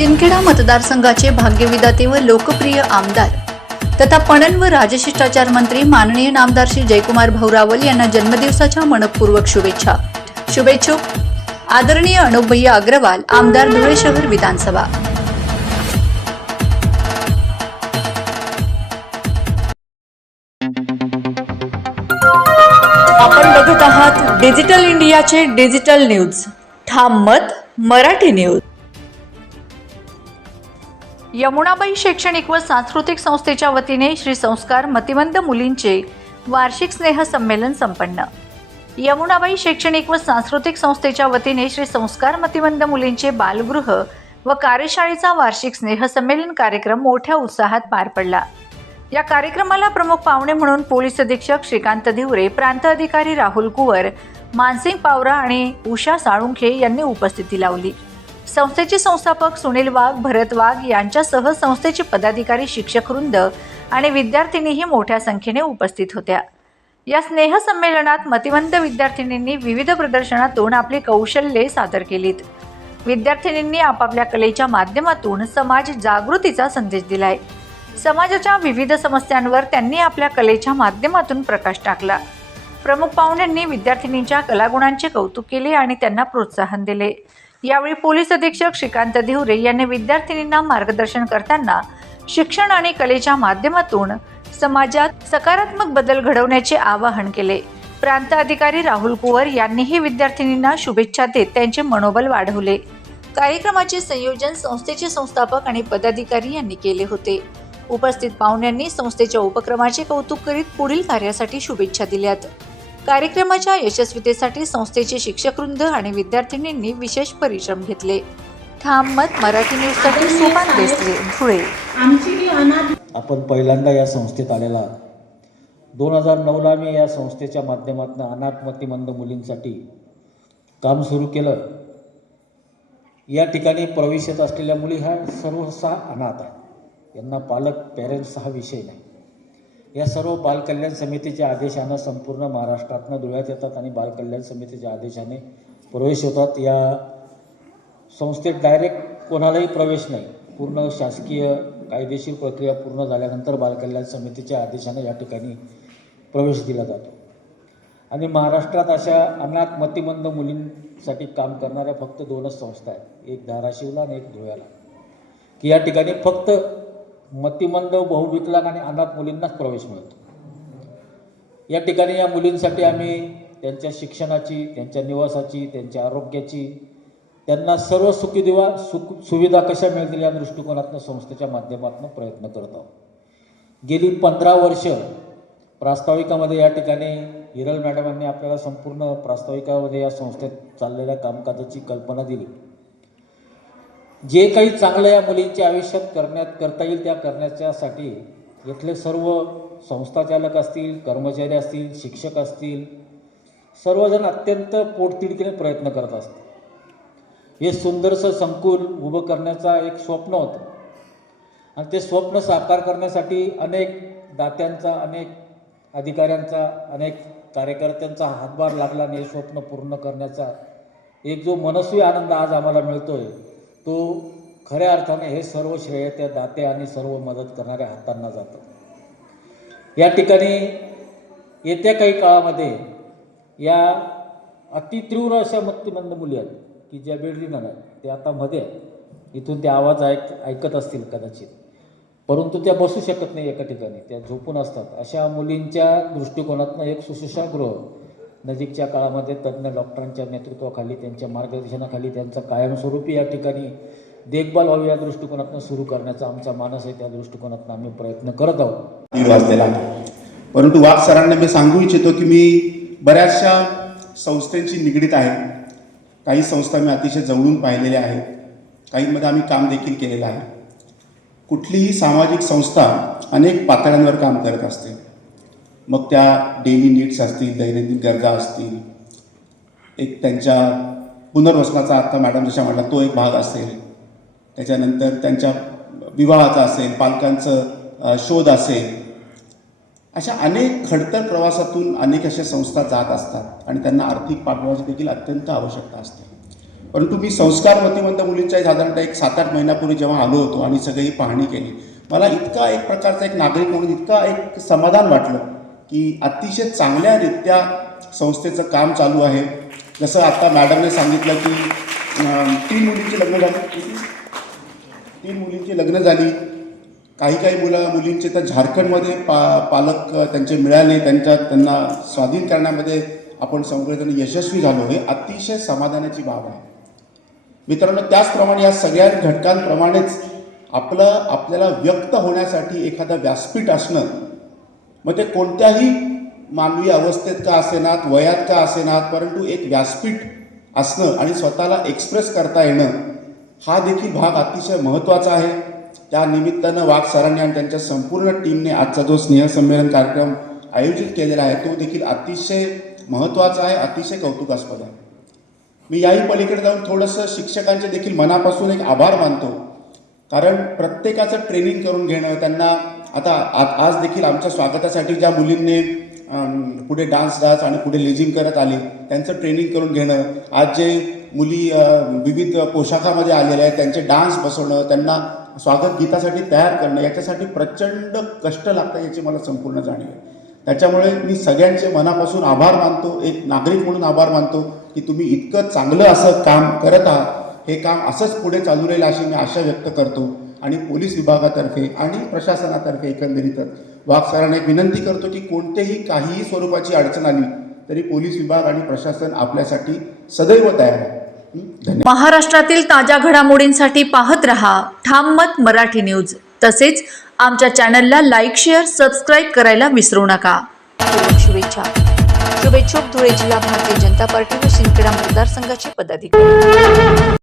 शिंदखेडा मतदारसंघाचे भाग्यविधाते व लोकप्रिय आमदार तथा पणन व राजशिष्टाचार मंत्री माननीय नामदार श्री जयकुमार भाऊरावल यांना जन्मदिवसाच्या मनपूर्वक शुभेच्छा. शुभेच्छुक. आदरणीय अनुभय्या अग्रवाल आमदार धुळे शहर विधानसभा. आपण बघत आहात डिजिटल इंडियाचे डिजिटल न्यूज. ठाम मत मराठी न्यूज. यमुनाबाई शैक्षणिक व सांस्कृतिक संस्थेच्या वतीने श्री संस्कार मतिमंद मुलींचे वार्षिक स्नेह संमेलन संपन्न. यमुनाबाई शैक्षणिक व सांस्कृतिक संस्थेच्या वतीने श्री संस्कार मतिमंद मुलींचे बालगृह व कार्यशाळेचा वार्षिक स्नेह संमेलन कार्यक्रम मोठ्या उत्साहात पार पडला. या कार्यक्रमाला प्रमुख पाहुणे म्हणून पोलीस अधीक्षक श्रीकांत धिवरे प्रांत अधिकारी राहुल कुवर मानसिंग पावरा आणि उषा साळुंखे यांनी उपस्थिती लावली. संस्थेचे संस्थापक सुनील वाघ भरत वाघ यांच्यासह संस्थेचे पदाधिकारी शिक्षक वृंद आणि विद्यार्थिनीही मोठ्या संख्येने उपस्थित होत्या. या स्नेहसंमेलनात मतिवंत मतिमंद विद्यार्थिनींनी विविध प्रदर्शनातून आपली कौशल्ये सादर केलीत. विद्यार्थिनींनी आपापल्या कलेच्या माध्यमातून समाज जागृतीचा संदेश दिलाय. समाजाच्या विविध समस्यांवर त्यांनी आपल्या कलेच्या माध्यमातून प्रकाश टाकला. प्रमुख पाहुण्यांनी विद्यार्थिनींच्या कलागुणांचे कौतुक केले आणि त्यांना प्रोत्साहन दिले. यावेळी पोलीस अधीक्षक श्रीकांत धिवरे यांनी विद्यार्थिनींना मार्गदर्शन करताना शिक्षण आणि कलेच्या माध्यमातून समाजात सकारात्मक बदल घडवण्याचे आवाहन केले. प्रांत अधिकारी राहुल कुवर यांनीही विद्यार्थिनींना शुभेच्छा देत त्यांचे मनोबल वाढवले. कार्यक्रमाचे संयोजन संस्थेचे संस्थापक आणि पदाधिकारी यांनी केले होते. उपस्थित पाहुण्यांनी संस्थेच्या उपक्रमाचे कौतुक करीत पुढील कार्यासाठी शुभेच्छा दिल्यात. कार्यक्रमाच्या यशस्वीतेसाठी संस्थेचे शिक्षकवृंद आणि विद्यार्थिनींनी विशेष परिश्रम घेतले. ठाम मत मराठी न्यूजसाठी सोपान देसले धुळे. आमची ही अनाथ आपण पहिल्यांदा या संस्थेत आलेला आहात. दोन हजार नऊला मी या संस्थेच्या माध्यमातून अनाथ मतिमंद मुलींसाठी काम सुरू केलं. या ठिकाणी प्रवेश येत असलेल्या मुली ह्या सर्वसा अनाथ आहेत. यांना पालक पेरेंट्स हा विषय नाही. या सर्व बालकल्याण समितीच्या आदेशानं संपूर्ण महाराष्ट्रातनं धुळ्यात येतात आणि बालकल्याण समितीच्या आदेशाने प्रवेश होतात. या संस्थेत डायरेक्ट कोणालाही प्रवेश नाही. पूर्ण शासकीय कायदेशीर प्रक्रिया पूर्ण झाल्यानंतर बालकल्याण समितीच्या आदेशानं या ठिकाणी प्रवेश दिला जातो. आणि महाराष्ट्रात अशा अनाथ मतिमंद मुलींसाठी काम करणाऱ्या फक्त दोनच संस्था आहेत. एक धाराशिवला आणि एक धुळ्याला. की या ठिकाणी फक्त मतिमंद बहुविकलांग आणि अनाथ मुलींनाच प्रवेश मिळतो. या ठिकाणी या मुलींसाठी आम्ही त्यांच्या शिक्षणाची त्यांच्या निवासाची त्यांच्या आरोग्याची त्यांना सर्व सुखी दिवा सुख सुविधा कशा मिळतील या दृष्टिकोनातून संस्थेच्या माध्यमातून प्रयत्न करत आहोत. गेली पंधरा वर्ष प्रास्ताविकामध्ये या ठिकाणी हिरल मॅडमांनी आपल्याला संपूर्ण प्रास्ताविकामध्ये या संस्थेत चाललेल्या कामकाजाची कल्पना दिली. जे काही चांगलं या मुलींच्या आयुष्यात करण्यात करता येईल त्या करण्याच्यासाठी इथले सर्व संस्थाचालक असतील कर्मचारी असतील शिक्षक असतील सर्वजण अत्यंत पोटतिडकीने प्रयत्न करत असतात. हे सुंदरसं संकुल उभं करण्याचा एक स्वप्न होतं. आणि ते स्वप्न साकार करण्यासाठी अनेक दात्यांचा अनेक अधिकाऱ्यांचा अनेक कार्यकर्त्यांचा हातभार लागला आणि हे स्वप्न पूर्ण करण्याचा एक जो मनस्वी आनंद आज आम्हाला मिळतो आहे तो खऱ्या अर्थाने हे सर्व श्रेय त्या दाते आणि सर्व मदत करणाऱ्या हातांना जातं. या ठिकाणी येत्या काही काळामध्ये या अतितीव्र अशा मतिमंद मुली आहेत की ज्या बेडरीनं नाही ते आता मध्ये आहेत. इथून ते आवाज ऐक ऐकत असतील कदाचित. परंतु त्या बसू शकत नाही एका ठिकाणी त्या झोपून असतात. अशा मुलींच्या दृष्टिकोनातनं एक सुशिक्षागृह नजीकच्या काळामध्ये तज्ज्ञ डॉक्टरांच्या नेतृत्वाखाली त्यांच्या मार्गदर्शनाखाली त्यांचा कायमस्वरूपी या ठिकाणी देखभाल व्हावी या दृष्टिकोनातून सुरू करण्याचा आमचा मानस आहे. त्या दृष्टिकोनातून आम्ही प्रयत्न करत आहोत. ती परंतु वाघ सरांना मी सांगू इच्छितो की मी बऱ्याचशा संस्थांशी निगडीत आहे. काही संस्था मी अतिशय जवळून पाहिलेल्या आहेत. काहींमध्ये आम्ही काम देखील केलेलं आहे. कुठलीही सामाजिक संस्था अनेक पातळ्यांवर काम करत असते. मग त्या डेली नीड्स असतील दैनंदिन गरजा असतील एक त्यांच्या पुनर्वसनाचा आत्ता मॅडम जशा म्हटला तो एक भाग असेल. त्याच्यानंतर त्यांच्या विवाहाचा असेल पालकांचं शोध असेल. अशा अनेक खडतर प्रवासातून अनेक अशा संस्था जात असतात आणि त्यांना आर्थिक पाठबळाची देखील अत्यंत आवश्यकता असते. परंतु मी संस्कार मुलींच्या साधारणतः एक सात आठ महिन्यापूर्वी जेव्हा आलो होतो आणि सगळी पाहणी केली मला इतका एक प्रकारचा एक नागरिक म्हणून इतका एक समाधान वाटलं. की अतिशय चांगल्यारित्या संस्थेचं काम चालू आहे. जसं आता मॅडमने सांगितलं की तीन मुलींची लग्न झाली. तीन मुलींची लग्न झाली. काही काही मुलं मुलींचे तर झारखंडमध्ये पा पालक त्यांचे मिळाले. त्यांच्या त्यांना स्वाधीन करण्यामध्ये आपण सगळेजण यशस्वी झालो. हे अतिशय समाधानाची बाब आहे. मित्रांनो त्याचप्रमाणे या सगळ्या घटकांप्रमाणेच आपलं आपल्याला व्यक्त होण्यासाठी एखादं व्यासपीठ असणं मग ते कोणत्याही मानवी अवस्थेत का असेनात वयात का असेनात परंतु एक व्यासपीठ असणं आणि स्वतःला एक्सप्रेस करता येणं हा देखील भाग अतिशय महत्त्वाचा आहे. त्या निमित्तानं वाघ सरांनी आणि त्यांच्या संपूर्ण टीमने आजचा जो स्नेहसंमेलन कार्यक्रम आयोजित केलेला आहे तो देखील अतिशय महत्त्वाचा आहे अतिशय कौतुकास्पद आहे. मी याही पलीकडे जाऊन थोडंसं शिक्षकांचे देखील मनापासून एक आभार मानतो. कारण प्रत्येकाचं ट्रेनिंग करून घेणं त्यांना आता आ- आज देखील आमच्या स्वागतासाठी ज्या मुलींनी पुढे डान्स डान्स आणि पुढे लेझिम करत आले त्यांचं ट्रेनिंग करून घेणं आज जे मुली विविध पोशाखामध्ये आलेल्या आहेत त्यांचे डान्स बसवणं त्यांना स्वागत गीतासाठी तयार करणं याच्यासाठी प्रचंड कष्ट लागतात याची मला संपूर्ण जाणीव आहे. त्याच्यामुळे मी सगळ्यांचे मनापासून आभार मानतो एक नागरिक म्हणून आभार मानतो की तुम्ही इतकं चांगलं असं काम करत आहात. हे काम असंच पुढे चालू राहील अशी मी आशा व्यक्त करतो. आणि पोलीस विभागातर्फे आणि प्रशासनातर्फे एकंदरीतच वाघ सरांना एक विनंती करतो की कोणतेही काहीही स्वरूपाची अडचण आली तरी पोलीस विभाग आणि प्रशासन आपल्यासाठी सदैव तयार आहे? धन्यवाद. महाराष्ट्रातील ताज्या घडामोडींसाठी पाहत रहा ठाम मत मराठी न्यूज. तसेच आमच्या चॅनलला लाईक शेअर सबस्क्राईब करायला विसरू नका. शुभेच्छा. शुभेच्छुक धुळे जिल्हा भारतीय जनता पार्टी व शिंदखेडा मतदारसंघाचे पदाधिकारी.